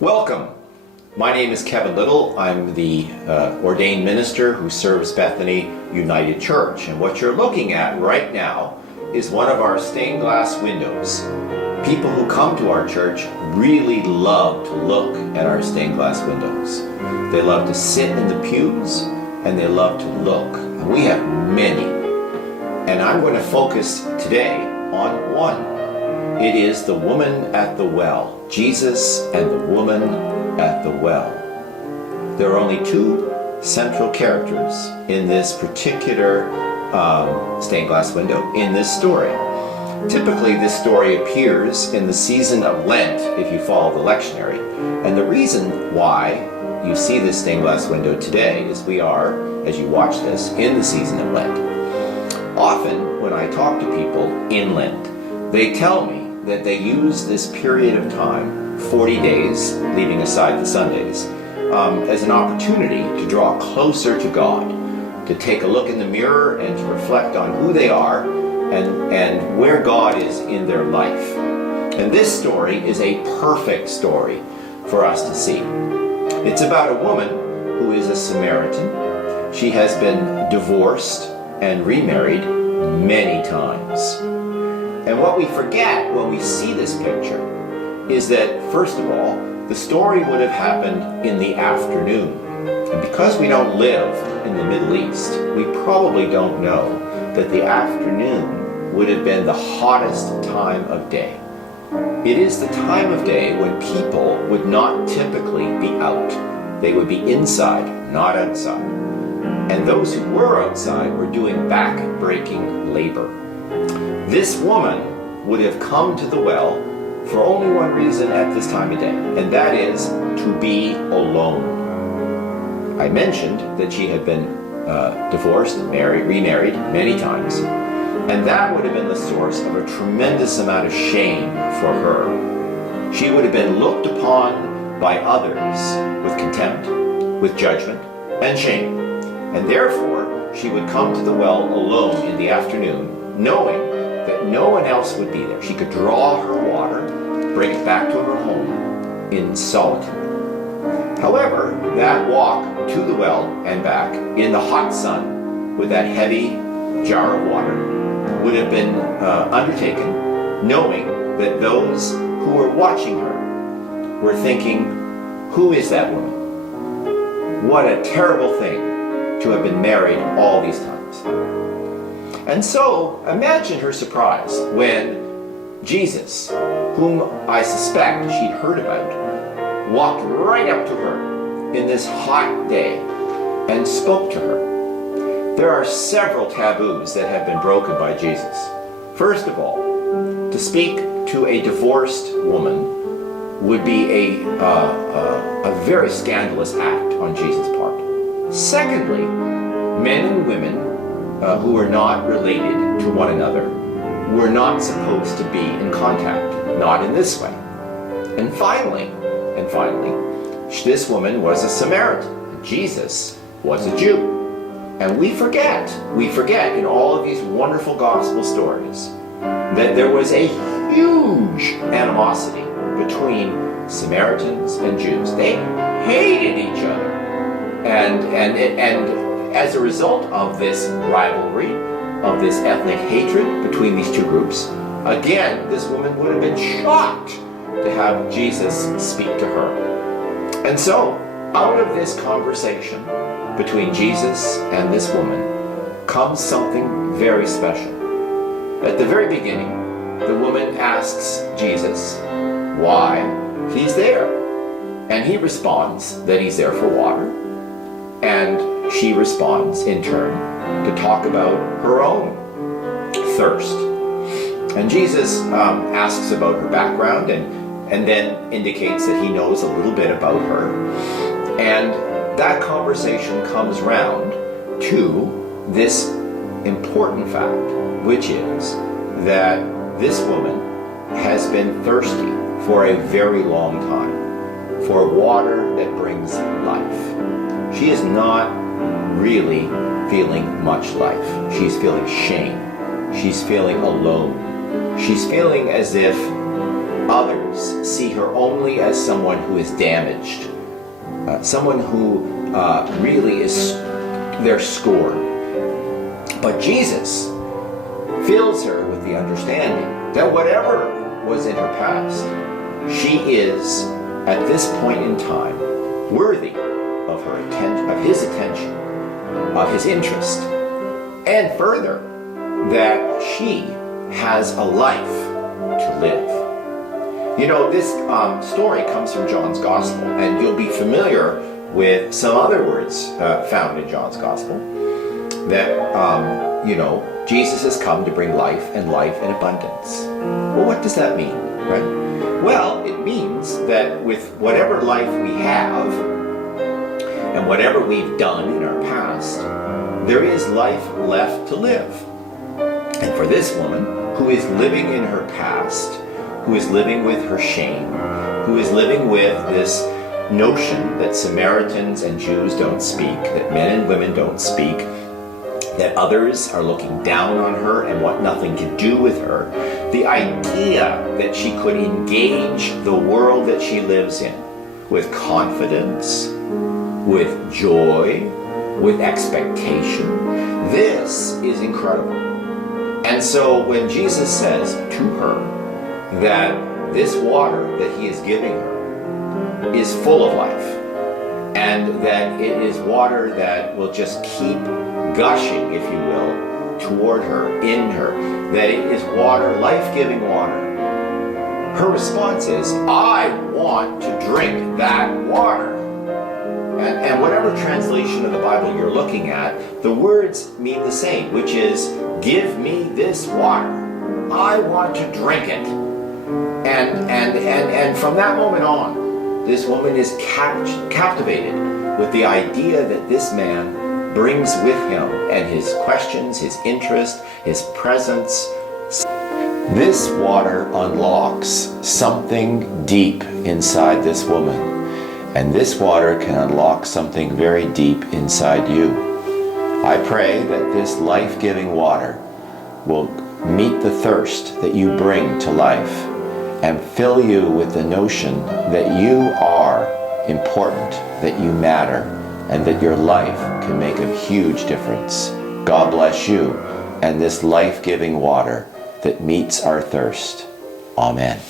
Welcome. My name is Kevin Little. I'm the ordained minister who serves Bethany United Church. And what you're looking at right now is one of our stained glass windows. People who come to our church really love to look at our stained glass windows. They love to sit in the pews and they love to look. And we have many. And I'm going to focus today on one. It is the woman at the well. Jesus and the woman at the well. There are only two central characters in this particular stained glass window in this story. Typically, this story appears in the season of Lent, if you follow the lectionary. And the reason why you see this stained glass window today is we are, as you watch this, in the season of Lent. Often, when I talk to people in Lent, they tell me that they use this period of time, 40 days, leaving aside the Sundays, as an opportunity to draw closer to God, to take a look in the mirror and to reflect on who they are and where God is in their life. And this story is a perfect story for us to see. It's about a woman who is a Samaritan. She has been divorced and remarried many times. And what we forget when we see this picture is that, first of all, the story would have happened in the afternoon. And because we don't live in the Middle East, we probably don't know that the afternoon would have been the hottest time of day. It is the time of day when people would not typically be out. They would be inside, not outside. And those who were outside were doing back-breaking labor. This woman would have come to the well for only one reason at this time of day, and that is to be alone. I mentioned that she had been divorced and remarried many times, and that would have been the source of a tremendous amount of shame for her. She would have been looked upon by others with contempt, with judgment, and shame. And therefore, she would come to the well alone in the afternoon, knowing that no one else would be there. She could draw her water, bring it back to her home in solitude. However, that walk to the well and back in the hot sun with that heavy jar of water would have been undertaken knowing that those who were watching her were thinking, who is that woman? What a terrible thing to have been married all these times. And so, imagine her surprise when Jesus, whom I suspect she'd heard about, walked right up to her in this hot day and spoke to her. There are several taboos that have been broken by Jesus. First of all, to speak to a divorced woman would be a very scandalous act on Jesus' part. Secondly, men and women who were not related to one another were not supposed to be in contact, not in this way. And finally, this woman was a Samaritan. Jesus was a Jew. And we forget in all of these wonderful gospel stories that there was a huge animosity between Samaritans and Jews. They hated each other. And as a result of this rivalry, of this ethnic hatred between these two groups, again, this woman would have been shocked to have Jesus speak to her. And so, out of this conversation between Jesus and this woman comes something very special. At the very beginning, the woman asks Jesus why he's there. And he responds that he's there for water. And she responds in turn to talk about her own thirst. And Jesus asks about her background and then indicates that he knows a little bit about her. And that conversation comes round to this important fact, which is that this woman has been thirsty for a very long time for water that brings life. She is not really feeling much life. She's feeling shame. She's feeling alone. She's feeling as if others others see her only as someone who is damaged, someone who really is their scorn. But Jesus fills her with the understanding that whatever was in her past, she is, at this point in time, worthy of her attention, of his attention, of his interest, and further, that she has a life to live. You know, this story comes from John's Gospel, and you'll be familiar with some other words found in John's Gospel that, Jesus has come to bring life and life in abundance. Well, what does that mean, right? Well, it means that with whatever life we have and whatever we've done in our past, there is life left to live. And for this woman, who is living in her past, who is living with her shame, who is living with this notion that Samaritans and Jews don't speak, that men and women don't speak, that others are looking down on her and want nothing to do with her, the idea that she could engage the world that she lives in with confidence, with joy, with expectation, this is incredible. And so when Jesus says to her that this water that he is giving her is full of life, and that it is water that will just keep gushing, if you will, toward her, in her, that it is water, life-giving water, her response is, I want to drink that water. And whatever translation of the Bible you're looking at, the words mean the same, which is, give me this water. I want to drink it. And from that moment on, this woman is captivated with the idea that this man brings with him, and his questions, his interest, his presence. This water unlocks something deep inside this woman, and this water can unlock something very deep inside you. I pray that this life-giving water will meet the thirst that you bring to life and fill you with the notion that you are important, that you matter, and that your life can make a huge difference. God bless you and this life-giving water that meets our thirst. Amen.